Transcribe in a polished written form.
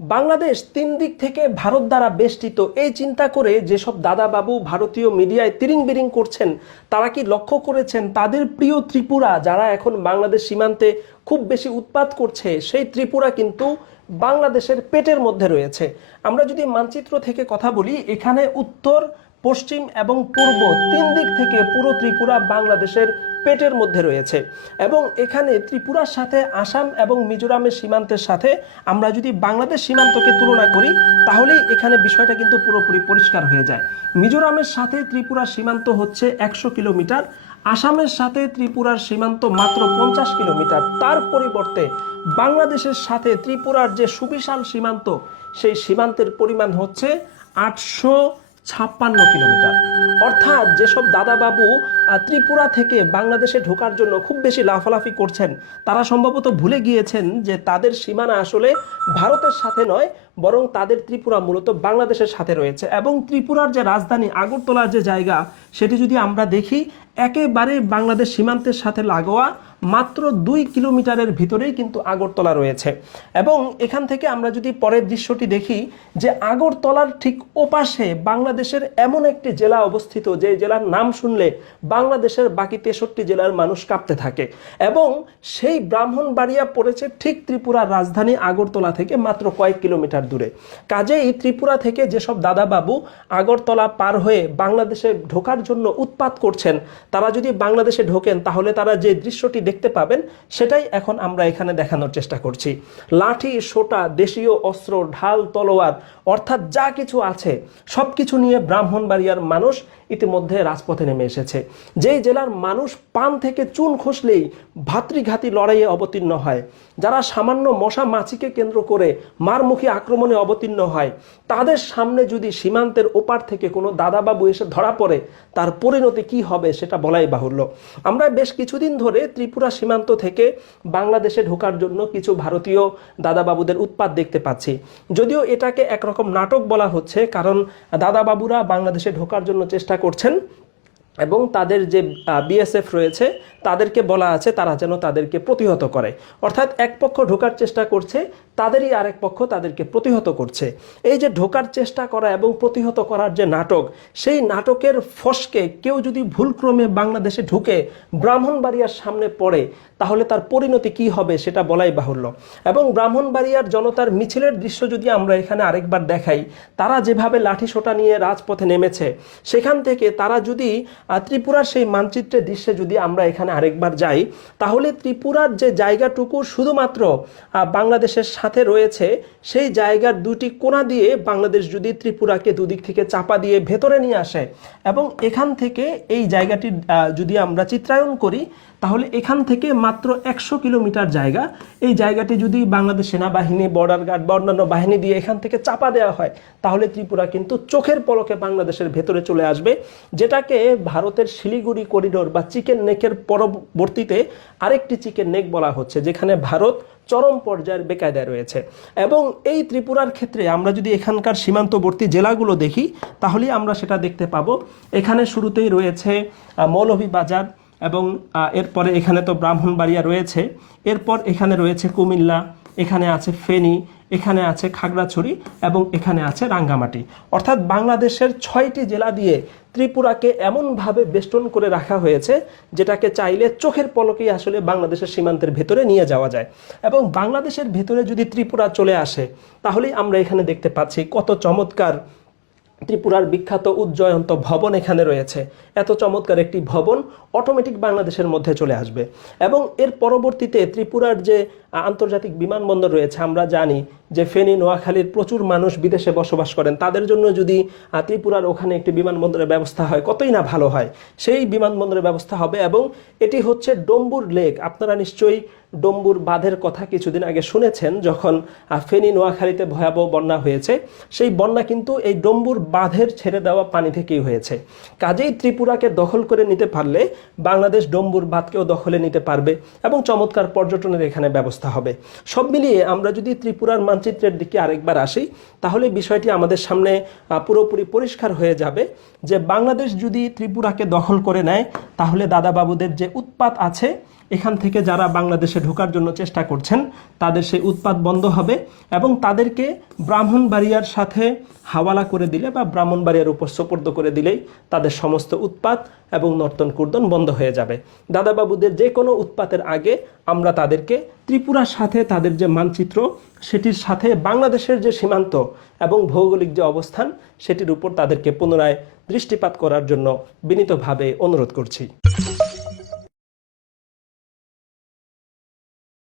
বাংলাদেশ তিন দিক থেকে ভারত দ্বারা বেষ্টিত এই চিন্তা করে যেসব দাদাবাবু ভারতীয় মিডিয়ায় তিরিং বিরিং করছেন, তারা কি লক্ষ্য করেছেন তাদের প্রিয় ত্রিপুরা যারা এখন বাংলাদেশ সীমান্তে খুব বেশি উৎপাত করছে, সেই ত্রিপুরা কিন্তু বাংলাদেশের পেটের মধ্যে রয়েছে। আমরা যদি মানচিত্র থেকে কথা বলি, এখানে উত্তর, পশ্চিম এবং পূর্ব তিন দিক থেকে পুরো ত্রিপুরা বাংলাদেশের পেটের মধ্যে রয়েছে। এবং এখানে ত্রিপুরার সাথে আসাম এবং মিজোরামের সীমান্তের সাথে আমরা যদি বাংলাদেশ সীমান্তকে তুলনা করি, তাহলেই এখানে বিষয়টা কিন্তু পুরোপুরি পরিষ্কার হয়ে যায়। মিজোরামের সাথে ত্রিপুরার সীমান্ত হচ্ছে 100 কিলোমিটার, আসামের সাথে ত্রিপুরার সীমান্ত মাত্র 50 কিলোমিটার। তার পরিবর্তে বাংলাদেশের সাথে ত্রিপুরার যে সুবিশাল সীমান্ত, সেই সীমান্তের পরিমাণ হচ্ছে 856 কিলোমিটার। অর্থাৎ যেসব দাদাবাবু ত্রিপুরা থেকে বাংলাদেশে ঢোকার জন্য খুব বেশি লাফালাফি করছেন, তারা সম্ভবত ভুলে গিয়েছেন যে তাদের সীমানা আসলে ভারতের সাথে নয়, বরং তাদের ত্রিপুরা মূলত বাংলাদেশের সাথে রয়েছে। এবং ত্রিপুরার যে রাজধানী আগরতলার যে জায়গা, সেটি যদি আমরা দেখি, একেবারে বাংলাদেশ সীমান্তের সাথে লাগোয়া, মাত্র 2 কিলোমিটারের ভিতরেই কিন্তু আগরতলা রয়েছে। এবং এখান থেকে আমরা যদি পরের দৃশ্যটি দেখি, যে আগরতলার ঠিক ওপাশে বাংলাদেশের এমন একটি জেলা অবস্থিত, যে জেলার নাম শুনলে বাংলাদেশের বাকি 63 জেলার মানুষ কাঁপতে থাকে। এবং সেই ব্রাহ্মণবাড়িয়া পড়েছে ঠিক ত্রিপুরার রাজধানী আগরতলা থেকে মাত্র কয়েক কিলোমিটার দূরে। কাজেই ত্রিপুরা থেকে যেসব দাদাবাবু আগরতলা পার হয়ে বাংলাদেশে ঢোকার জন্য উৎপাত করছেন, তারা যদি বাংলাদেশে ঢোকেন, তাহলে তারা যে দৃশ্যটি দেখতে পাবেন, সেটাই এখন আমরা এখানে দেখানোর চেষ্টা করছি। লাঠি, সোটা, দেশীয় অস্ত্র, ঢাল, তলোয়ার, অর্থাৎ যা কিছু আছে সব কিছু নিয়ে ব্রাহ্মণবাড়িয়ার মানুষ ইতিমধ্যে রাজপথে নেমে এসেছে। যেই জেলার মানুষ পান থেকে চুন খসলেই ভাতৃঘাতী লড়াইয়ে অবতীর্ণ হয়, যারা সামান্য মশা মাছিকে কেন্দ্র করে মারমুখী আক্রমণে অবতীর্ণ হয়, তাদের সামনে যদি সীমান্তের ওপার থেকে কোনো দাদাবাবু এসে ধরা পড়ে, তার পরিণতি কি হবে সেটা বলাই বাহুল্য। আমরা বেশ কিছুদিন ধরে ত্রিপুরা সীমান্ত থেকে বাংলাদেশে ঢোকার জন্য কিছু ভারতীয় দাদাবাবুদের উৎপাত দেখতে পাচ্ছি। যদিও এটাকে একরকম নাটক বলা হচ্ছে, কারণ দাদাবাবুরা বাংলাদেশে ঢোকার জন্য চেষ্টা করছেন এবং তাদের যে বিএসএফ রয়েছে তাদেরকে বলা আছে তারা যেন তাদেরকে প্রতিহত করে। অর্থাৎ এক পক্ষ ঢোকার চেষ্টা করছে, তাদেরই আরেক পক্ষ তাদেরকে প্রতিহত করছে। এই যে ঢোকার চেষ্টা করা এবং প্রতিহত করার যে নাটক, সেই নাটকের ফসকে কেউ যদি ভুলক্রমে বাংলাদেশে ঢুকে ব্রাহ্মণবাড়িয়ার সামনে পড়ে, তাহলে তার পরিণতি কি হবে সেটা বলাই বাহুল্য। এবং ব্রাহ্মণবাড়িয়ার জনতার মিছিলের দৃশ্য যদি আমরা এখানে আরেকবার দেখাই, তারা যেভাবে লাঠিসোঁটা নিয়ে রাজপথে নেমেছে, সেখান থেকে তারা যদি ত্রিপুরার সেই মানচিত্রের দৃশ্যে যদি আমরা এখানে আরেকবার যাই, তাহলে ত্রিপুরার যে জায়গাটুকু শুধুমাত্র বাংলাদেশের সাথে রয়েছে, সেই জায়গার দুটি কোণা দিয়ে বাংলাদেশ যদি ত্রিপুরাকে দুদিক থেকে চাপা দিয়ে ভেতরে নিয়ে আসে, এবং এখান থেকে এই জায়গাটি যদি আমরা চিত্রায়ন করি, তাহলে এখান থেকে মাত্র 100 কিলোমিটার জায়গা, এই জায়গাটি যদি বাংলাদেশ সেনাবাহিনী, বর্ডার গার্ড বা অন্যান্য বাহিনী দিয়ে এখান থেকে চাপা দেওয়া হয়, তাহলে ত্রিপুরা কিন্তু চোখের পলকে বাংলাদেশের ভেতরে চলে আসবে, যেটাকে ভারতের শিলিগুড়ি করিডোর বা চিকেন নেকের পরবর্তীতে আরেকটি চিকেন নেক বলা হচ্ছে, যেখানে ভারত চরম পর্যায়ের বেকায়দায় রয়েছে। এবং এই ত্রিপুরার ক্ষেত্রে আমরা যদি এখানকার সীমান্তবর্তী জেলাগুলো দেখি, তাহলেই আমরা সেটা দেখতে পাবো। এখানে শুরুতেই রয়েছে মৌলভীবাজার, এবং এরপরে এখানে তো ব্রাহ্মণবাড়িয়া রয়েছে, এরপর এখানে রয়েছে কুমিল্লা, এখানে আছে ফেনী, এখানে আছে খাগড়াছড়ি, এবং এখানে আছে রাঙ্গামাটি। অর্থাৎ বাংলাদেশের 6টি জেলা দিয়ে ত্রিপুরাকে এমনভাবে বেষ্টন করে রাখা হয়েছে, যেটাকে চাইলে চোখের পলকেই আসলে বাংলাদেশের সীমান্তের ভেতরে নিয়ে যাওয়া যায়। এবং বাংলাদেশের ভেতরে যদি ত্রিপুরা চলে আসে, তাহলেই আমরা এখানে দেখতে পাচ্ছি কত চমৎকার ত্রিপুরার বিখ্যাত উজ্জয়ন্ত ভবন এখানে রয়েছে। এত চমৎকার একটি ভবন অটোমেটিক বাংলাদেশের মধ্যে চলে আসবে। এবং এর পরবর্তীতে ত্রিপুরার যে আন্তর্জাতিক বিমানবন্দর রয়েছে, আমরা জানি যে ফেনী, নোয়াখালীর প্রচুর মানুষ বিদেশে বসবাস করেন, তাদের জন্য যদি ত্রিপুরার ওখানে একটি বিমানবন্দরের ব্যবস্থা হয়, কতই না ভালো হয়। সেই বিমানবন্দরের ব্যবস্থা হবে, এবং এটি হচ্ছে ডম্বুর লেক। আপনারা নিশ্চয়ই ডম্বুর বাঁধের কথা কিছুদিন আগে শুনেছেন, যখন ফেনী, নোয়াখালীতে ভয়াবহ বন্যা হয়েছে, সেই বন্যা কিন্তু এই ডম্বুর বাঁধের ছেড়ে দেওয়া পানি থেকেই হয়েছে। কাজেই ত্রিপুরাকে দখল করে নিতে পারলে বাংলাদেশ ডম্বুর বাঁধকেও দখলে নিতে পারবে, এবং চমৎকার পর্যটনের এখানে ব্যবস্থা হবে। সব মিলিয়ে আমরা যদি ত্রিপুরার মানচিত্রের দিকে আরেকবার আসি, তাহলে বিষয়টি আমাদের সামনে পুরোপুরি পরিষ্কার হয়ে যাবে যে বাংলাদেশ যদি ত্রিপুরাকে দখল করে নেয়, তাহলে দাদাবাবুদের যে উৎপাত আছে এখান থেকে যারা বাংলাদেশে ঢোকার জন্য চেষ্টা করছেন তাদের সেই উৎপাত বন্ধ হবে এবং তাদেরকে ব্রাহ্মণবাড়িয়ার সাথে হাওয়ালা করে দিলে বা ব্রাহ্মণবাড়িয়ার উপর সোপর্দ করে দিলেই তাদের সমস্ত উৎপাত এবং নর্তন কুর্দন বন্ধ হয়ে যাবে। দাদাবাবুদের যে কোনো উৎপাতের আগে আমরা তাদেরকে ত্রিপুরার সাথে তাদের যে মানচিত্র সেটির সাথে বাংলাদেশের যে সীমান্ত এবং ভৌগোলিক যে অবস্থান সেটির উপর তাদেরকে পুনরায় দৃষ্টিপাত করার জন্য বিনীতভাবে অনুরোধ করছি।